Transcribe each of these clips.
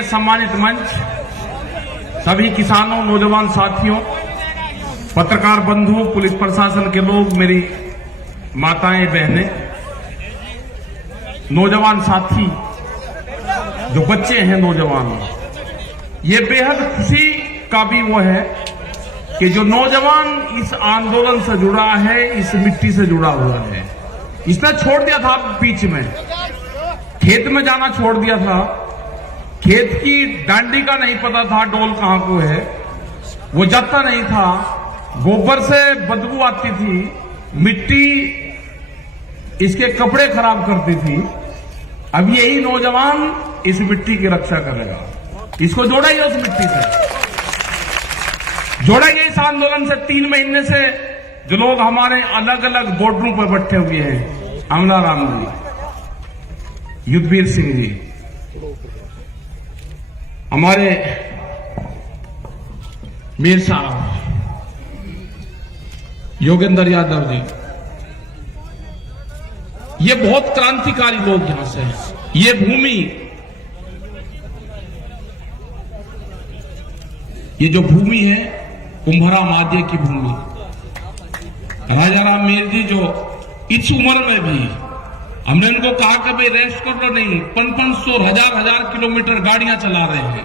आदरणीय सम्मानित मंच, सभी किसानों, नौजवान साथियों, पत्रकार बंधु, पुलिस प्रशासन के लोग, मेरी माताएं, बहनें, नौजवान साथी, जो बच्चे हैं नौजवान, ये बेहद खुशी का भी वो है कि जो नौजवान इस आंदोलन से जुड़ा है, इस मिट्टी से जुड़ा हुआ है। इसने छोड़ दिया था बीच में, खेत में जाना छोड़ दिया था, खेत की डांडी का नहीं पता था डोल कहां को है, वो जाता नहीं था, गोबर से बदबू आती थी, मिट्टी इसके कपड़े खराब करती थी। अब यही नौजवान इस मिट्टी की रक्षा करेगा, इसको जोड़ा ही उस मिट्टी से, जोड़ा ही इस आंदोलन से। 3 महीने से जो लोग हमारे अलग अलग बॉर्डरों पर बैठे हुए हैं, अमलाराम जी, युद्धवीर सिंह जी, हमारे मीर साहब, योगेंद्र यादव जी, ये बहुत क्रांतिकारी लोग यहां से हैं। ये भूमि, ये जो भूमि है कुंभरा माध्य की भूमि, राजा राम मेर जी जो इस उम्र में भी, हमने उनको कहा कि भाई रेस्ट कर लो, नहीं, 500 हजार किलोमीटर गाड़ियां चला रहे हैं।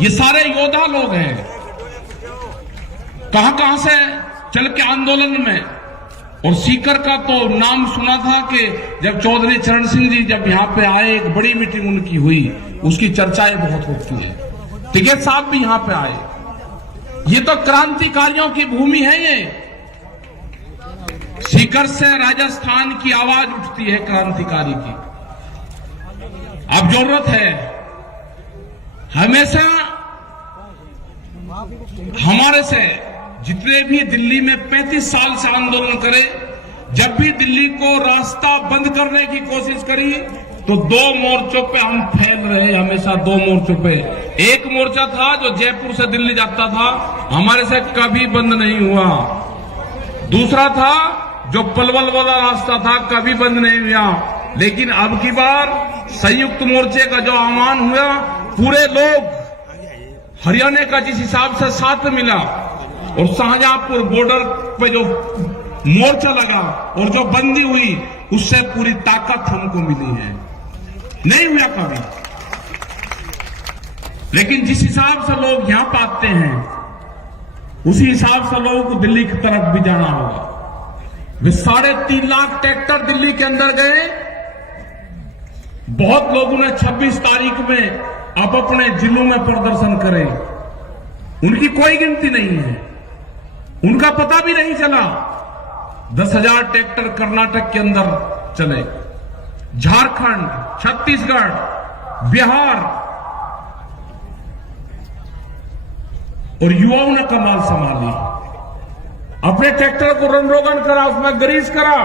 ये सारे योद्धा लोग हैं, कहां से चल के आंदोलन में। और सीकर का तो नाम सुना था कि जब चौधरी चरण सिंह जी जब यहां पे आए, एक बड़ी मीटिंग उनकी हुई, उसकी चर्चाएं बहुत होती है। टिकैत साहब भी यहां पे आए। ये तो क्रांतिकारियों की भूमि है। ये सीकर से राजस्थान की आवाज उठती है क्रांतिकारी की। अब जरूरत है हमेशा हमारे से जितने भी दिल्ली में 35 साल से आंदोलन करे, जब भी दिल्ली को रास्ता बंद करने की कोशिश करी तो 2 मोर्चों पे हम फैल रहे, हमेशा 2 मोर्चों पे। एक मोर्चा था जो जयपुर से दिल्ली जाता था, हमारे से कभी बंद नहीं हुआ। दूसरा था जो पलवल वाला रास्ता था, कभी बंद नहीं हुआ। लेकिन अब की बार संयुक्त मोर्चे का जो आह्वान हुआ, पूरे लोग हरियाणा का जिस हिसाब से साथ मिला, और शाहजहांपुर बॉर्डर पे जो मोर्चा लगा और जो बंदी हुई, उससे पूरी ताकत हमको मिली है। नहीं हुआ कभी। लेकिन जिस हिसाब से लोग यहां पाते हैं, उसी हिसाब से लोगों को दिल्ली की तरफ भी जाना होगा। वे 3.5 लाख ट्रैक्टर दिल्ली के अंदर गए। बहुत लोगों ने 26 तारीख में अब अपने जिलों में प्रदर्शन करे, उनकी कोई गिनती नहीं है, उनका पता भी नहीं चला। 10,000 ट्रैक्टर कर्नाटक के अंदर चले, झारखंड, छत्तीसगढ़, बिहार, और युवाओं ने कमाल संभाली। अपने ट्रैक्टर को रन रोगन करा, उसमें ग्रीस करा,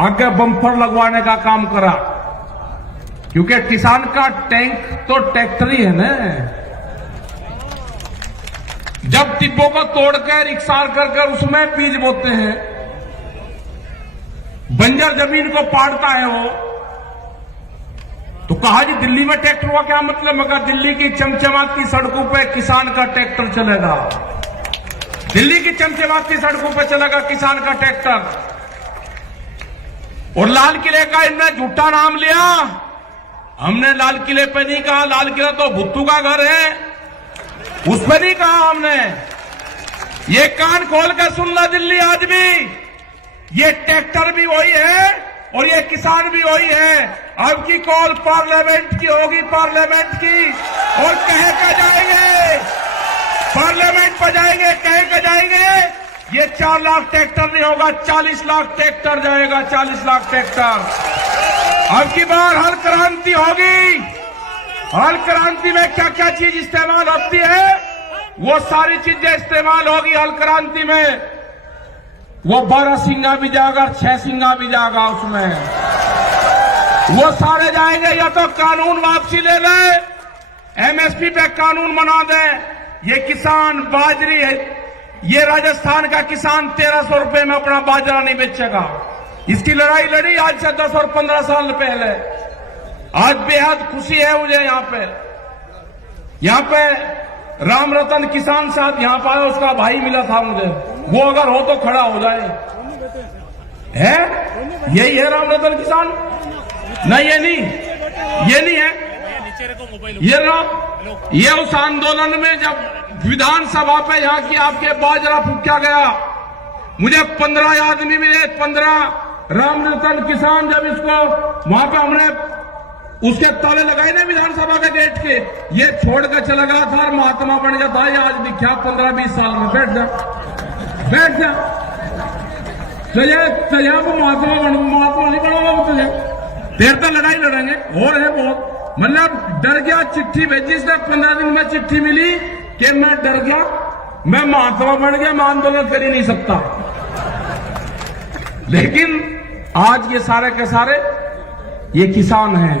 आगे बम्पर लगवाने का काम करा, क्योंकि किसान का टैंक तो ट्रैक्टर ही है ना। जब टिब्बों को तोड़कर इकसार कर उसमें बीज बोते हैं, बंजर जमीन को पाड़ता है वो, तो कहा जी दिल्ली में ट्रैक्टर हुआ क्या मतलब? मगर दिल्ली की चमचमाती सड़कों पे किसान का ट्रैक्टर चलेगा, दिल्ली की चमचमाती सड़कों पे चलेगा किसान का ट्रैक्टर। और लाल किले का इनने झूठा नाम लिया। हमने लाल किले पे नहीं कहा, लाल किला तो भुट्टू का घर है, उस पर नहीं कहा हमने। ये कान खोल कर सुन ला दिल्ली आदमी, ये ट्रैक्टर भी वही है और ये किसान भी वही है। अब की कॉल पार्लियामेंट की होगी, पार्लियामेंट की, और कह कर जाएंगे, पार्लियामेंट पर जाएंगे, कह कर जाएंगे। ये 4 लाख ट्रैक्टर नहीं होगा, 40 लाख ट्रैक्टर जाएगा, 40 लाख ट्रैक्टर। अब की बार हल क्रांति होगी। हल क्रांति में क्या क्या चीज इस्तेमाल होती है, वो सारी चीजें इस्तेमाल होगी हल क्रांति में। वो 12 सिंगा भी जाएगा, 6 सिंगा भी जाएगा, उसमें वो सारे जाएंगे। या तो कानून वापसी ले ले, एमएसपी पे कानून बना दे। ये किसान बाजरी है, ये राजस्थान का किसान 1300 रुपए में अपना बाजरा नहीं बेचेगा। इसकी लड़ाई लड़ी आज से 10 और 15 साल पहले। आज बेहद खुशी है मुझे यहाँ पे यहाँ पे राम रतन किसान साहब यहाँ पर आया, उसका भाई मिला था मुझे, वो अगर हो तो खड़ा हो जाए। है यही है राम रतन किसान? नहीं, ये नहीं है। ये उस आंदोलन में जब विधानसभा पे यहाँ की आपके बाजरा फूका गया, मुझे 15 आदमी मिले, 15 राम रतन किसान। जब इसको वहां पे हमने उसके ताले लगाए ना विधानसभा के गेट के, ये छोड़ कर चला गया था और महात्मा बन गया था। ये आज दिखा 15-20 साल में। बैठ जा तुझे वो महात्मा नहीं बनाऊंगा तुझे, देर तक लड़ाई लड़ेंगे। और है बहुत, मतलब डर गया, चिट्ठी भेजी इसने 15 दिन में चिट्ठी मिली कि मैं डर गया, मैं महात्मा बन गया, मैं आंदोलन कर ही नहीं सकता। लेकिन आज ये सारे के सारे ये किसान हैं।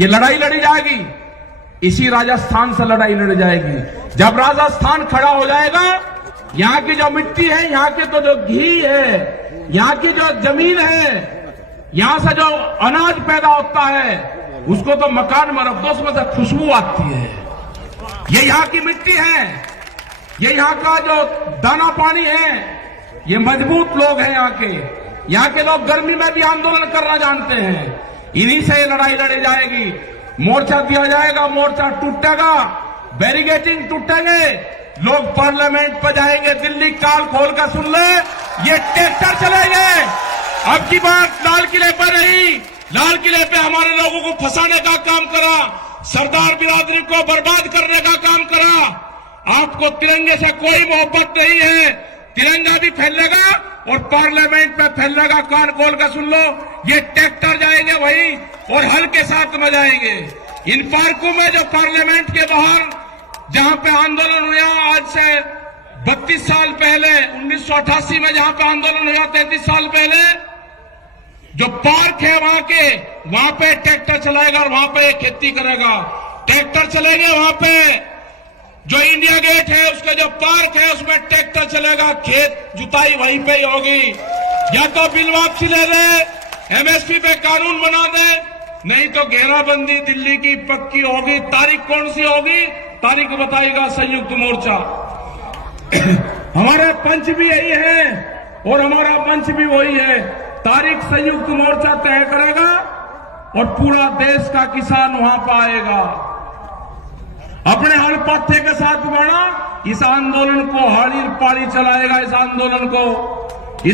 ये लड़ाई लड़ी जाएगी, इसी राजस्थान से लड़ाई लड़ी जाएगी। जब राजस्थान खड़ा हो जाएगा, यहाँ की जो मिट्टी है, यहाँ के तो जो घी है, यहाँ की जो जमीन है, यहाँ से जो अनाज पैदा होता है, उसको तो मकान में रख दो, उसमें से खुशबू आती है। ये यहाँ की मिट्टी है, ये यहाँ का जो दाना पानी है, ये मजबूत लोग हैं यहाँ के लोग गर्मी में भी आंदोलन करना जानते हैं। इन्हीं से लड़ाई लड़ी जाएगी। मोर्चा दिया जाएगा, मोर्चा टूटेगा, बैरिकेडिंग टूटेंगे, लोग पार्लियामेंट पर जाएंगे। दिल्ली काल खोल कर सुन ले, ये ट्रैक्टर चलेंगे। अब की बात लाल किले पर नहीं, लाल किले पे हमारे लोगों को फंसाने का काम करा, सरदार बिरादरी को बर्बाद करने का काम करा। आपको तिरंगे से कोई मोहब्बत नहीं है। तिरंगा भी फैलेगा और पार्लियामेंट पे फैलेगा। कान खोल कर सुन लो, ये ट्रैक्टर जाएंगे वही, और हल के साथ में जाएंगे। इन पार्कों में जो पार्लियामेंट के बाहर जहां पे आंदोलन हुआ आज से 32 साल पहले, 1988 में जहां पे आंदोलन हुआ 33 साल पहले, जो पार्क है वहां पे ट्रैक्टर चलाएगा और वहां पे खेती करेगा। ट्रैक्टर चलेंगे वहां पे। जो इंडिया गेट है उसका जो पार्क है उसमें ट्रैक्टर चलेगा, खेत जुताई वहीं पे ही होगी। या तो बिल वापसी ले ले, एमएसपी पे कानून बना दे, नहीं तो घेराबंदी दिल्ली की पक्की होगी। तारीख कौन सी होगी? तारीख बताएगा संयुक्त मोर्चा। हमारा पंच भी यही है और हमारा मंच भी वही है। तारीख संयुक्त मोर्चा तय करेगा और पूरा देश का किसान वहां पर आएगा। अपने हर पत्थे के साथ बढ़ा, इस आंदोलन को हाड़ी पाड़ी चलाएगा। इस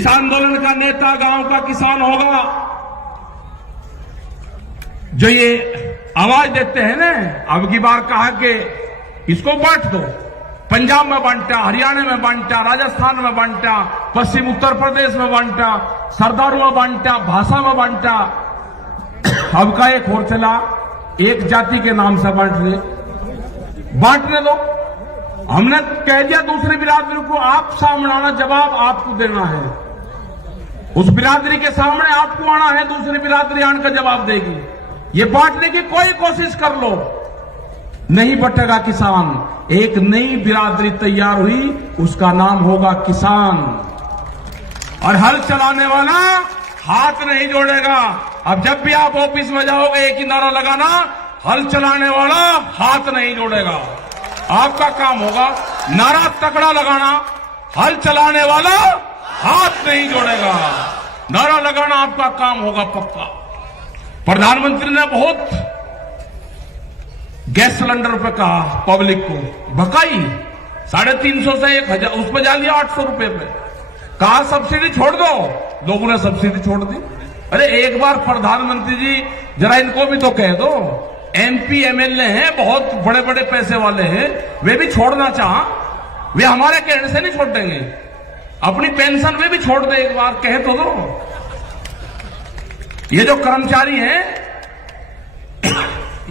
आंदोलन का नेता गांव का किसान होगा। जो ये आवाज देते हैं ना, अब की बार कहा कि इसको बांट दो, पंजाब में बांटा, हरियाणा में बांटा, राजस्थान में बांटा, पश्चिम उत्तर प्रदेश में बांटा, सरदारों में बांटा, भाषा में बांटा। अब का एक और चला, एक जाति के नाम से बांटने दो। हमने कह दिया दूसरी बिरादरी को, आप सामने आना, जवाब आपको देना है। उस बिरादरी के सामने आपको आना है, दूसरी बिरादरी आने का जवाब देगी। ये बांटने की कोई कोशिश कर लो, नहीं बटेगा किसान। एक नई बिरादरी तैयार हुई, उसका नाम होगा किसान। और हल चलाने वाला हाथ नहीं जोड़ेगा। अब जब भी आप ऑफिस में जाओगे, एक ही नारा लगाना, हल चलाने वाला हाथ नहीं जोड़ेगा। आपका काम होगा नारा तकड़ा लगाना, हल चलाने वाला हाथ नहीं जोड़ेगा। नारा लगाना आपका काम होगा पक्का। प्रधानमंत्री ने बहुत गैस सिलेंडर पे कहा, पब्लिक को भकाई 350 से 1000, उस पर जा लिया 800 रुपए पे। कहा सब्सिडी छोड़ दो, लोगों ने सब्सिडी छोड़ दी। अरे एक बार प्रधानमंत्री जी जरा इनको भी तो कह दो, एमपी एमएलए हैं, बहुत बड़े बड़े पैसे वाले हैं, वे भी छोड़ना चाह, वे हमारे कहने से नहीं छोड़ देंगे। अपनी पेंशन वे भी छोड़ दे, एक बार कहे तो दो। ये जो कर्मचारी हैं,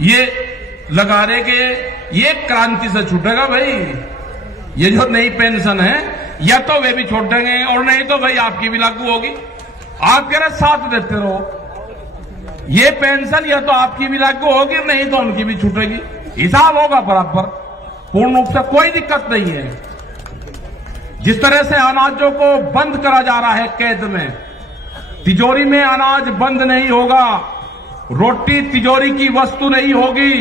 ये लगा रहे कि ये क्रांति से छूटेगा भाई। ये जो नई पेंशन है, या तो वे भी छोड़ देंगे और नहीं तो भाई आपकी भी लागू होगी। आप कह रहे साथ देते रहो, ये पेंशन या तो आपकी भी लागू होगी, नहीं तो उनकी भी छूटेगी। हिसाब होगा बराबर, पूर्ण रूप से कोई दिक्कत नहीं है। जिस तरह से अनाजों को बंद करा जा रहा है कैद में, तिजोरी में अनाज बंद नहीं होगा। रोटी तिजोरी की वस्तु नहीं होगी।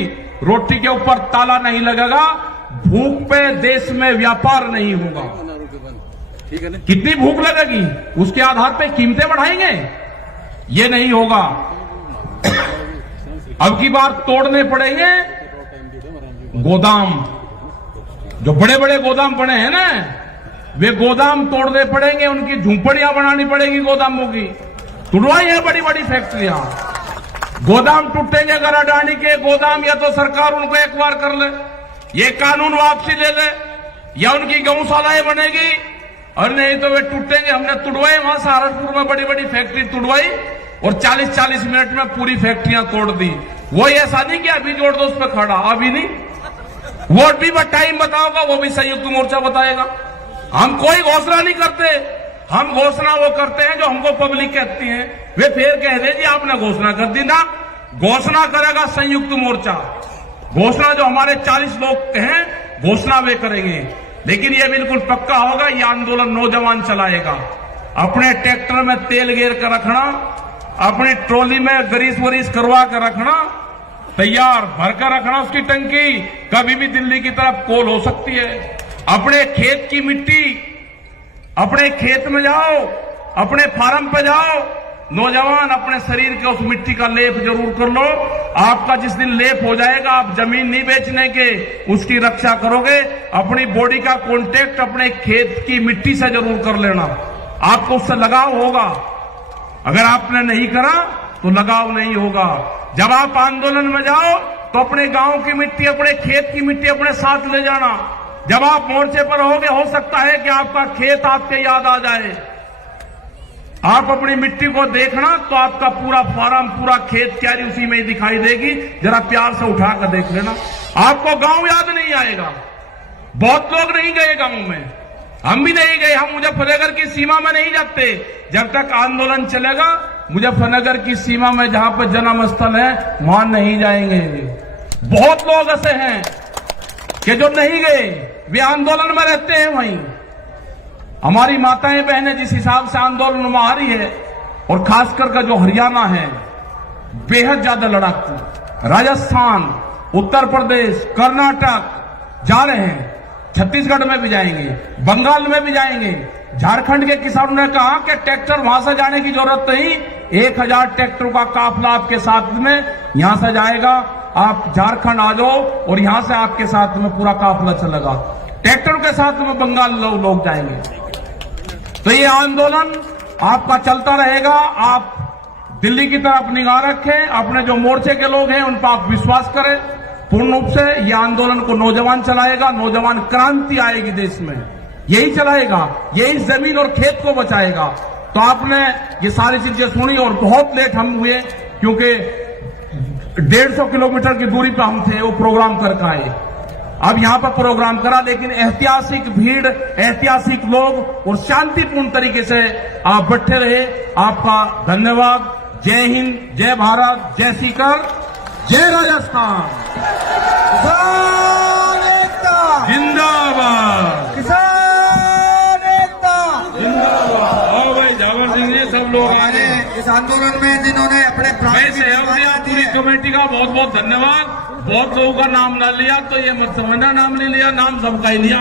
रोटी के ऊपर ताला नहीं लगेगा, भूख पे देश में व्यापार नहीं होगा। ठीक है ना? कितनी भूख लगेगी उसके आधार पे कीमतें बढ़ाएंगे, ये नहीं होगा। अब की बार तोड़ने पड़ेंगे गोदाम, जो बड़े बड़े गोदाम बने हैं ना, वे गोदाम तोड़ने पड़ेंगे, उनकी झुंपड़ियां बनानी पड़ेगी गोदामों की। तुड़वाई है बड़ी बड़ी फैक्ट्रियां, गोदाम टूटेंगे अगर अडानी के गोदाम, या तो सरकार उनको एक बार कर ले, ये कानून वापसी ले ले, या उनकी गौशालाएं बनेगी, और नहीं तो वे टूटेंगे। हमने तुड़वाए वहां सहारनपुर में बड़ी बड़ी फैक्ट्री तुड़वाई और 40-40 मिनट में पूरी फैक्ट्रियां तोड़ दी। वो ऐसा नहीं कि अभी जोड़ दो उस पर खड़ा, अभी नहीं, वोट भी टाइम बताओगा, वो भी संयुक्त मोर्चा बताएगा। हम कोई घोषणा नहीं करते, हम घोषणा वो करते हैं जो हमको पब्लिक कहती है। वे फिर कह दे जी आपने घोषणा कर दी ना, घोषणा करेगा संयुक्त मोर्चा। घोषणा जो हमारे 40 लोग हैं, घोषणा वे करेंगे, लेकिन ये बिल्कुल पक्का होगा, ये आंदोलन नौजवान चलाएगा। अपने ट्रैक्टर में तेल गेर कर रखना, अपनी ट्रॉली में ग्रीस वरीस करवा कर रखना, तैयार भरकर रखना उसकी टंकी, कभी भी दिल्ली की तरफ कोल हो सकती है। अपने खेत की मिट्टी, अपने खेत में जाओ, अपने फार्म पे जाओ, नौजवान अपने शरीर के उस मिट्टी का लेप जरूर कर लो। आपका जिस दिन लेप हो जाएगा, आप जमीन नहीं बेचने के, उसकी रक्षा करोगे। अपनी बॉडी का कांटेक्ट अपने खेत की मिट्टी से जरूर कर लेना, आपको उससे लगाव होगा। अगर आपने नहीं करा तो लगाव नहीं होगा। जब आप आंदोलन में जाओ तो अपने गांव की मिट्टी, अपने खेत की मिट्टी अपने साथ ले जाना। जब आप मोर्चे पर होगे, हो सकता है कि आपका खेत आपके याद आ जाए। आप अपनी मिट्टी को देखना तो आपका पूरा फार्म, पूरा खेत क्यारी उसी में ही दिखाई देगी। जरा प्यार से उठा कर देख लेना, आपको गांव याद नहीं आएगा। बहुत लोग नहीं गए गांव में, हम भी नहीं गए, हम मुजफ्फरनगर की सीमा में नहीं जाते। जब तक आंदोलन चलेगा, मुजफ्फरनगर की सीमा में जहां पर जन्म स्थल है, वहां नहीं जाएंगे। बहुत लोग ऐसे हैं कि जो नहीं गए, वे आंदोलन में रहते हैं वहीं। हमारी माताएं बहनें जिस हिसाब से आंदोलन में आ रही है, और खासकर का जो हरियाणा है, बेहद ज्यादा लड़ाकू, राजस्थान, उत्तर प्रदेश, कर्नाटक जा रहे हैं, छत्तीसगढ़ में भी जाएंगे, बंगाल में भी जाएंगे। झारखंड के किसानों ने कहा कि ट्रैक्टर वहां से जाने की जरूरत नहीं, 1000 ट्रैक्टरों का काफिला आपके साथ में यहां से जाएगा। आप झारखंड आ जाओ और यहां से आपके साथ में पूरा काफिला चलेगा। ट्रैक्टरों के साथ में बंगाल लोग जाएंगे। तो ये आंदोलन आपका चलता रहेगा। आप दिल्ली की तरफ निगाह रखें, अपने जो मोर्चे के लोग हैं उन पर आप विश्वास करें पूर्ण रूप से। ये आंदोलन को नौजवान चलाएगा, नौजवान क्रांति आएगी देश में, यही चलाएगा, यही जमीन और खेत को बचाएगा। तो आपने ये सारी चीजें सुनी और बहुत लेट हम हुए, क्योंकि 150 किलोमीटर की दूरी पर हम थे, वो प्रोग्राम करके आए। अब यहां पर प्रोग्राम करा, लेकिन ऐतिहासिक भीड़, ऐतिहासिक लोग और शांतिपूर्ण तरीके से आप बैठे रहे। आपका धन्यवाद। जय हिंद, जय भारत, जय सीकर, जय राजस्थान, किसान एकता जिंदाबाद, किसान एकता जिंदाबाद। आओ भाई जावर सिंह जी, सब लोग हमारे इस आंदोलन में जिन्होंने अपने पूरी कमेटी का बहुत बहुत धन्यवाद। बहुत लोगों का नाम ना लिया तो ये मत समझना नाम नहीं लिया, नाम सबका ही लिया।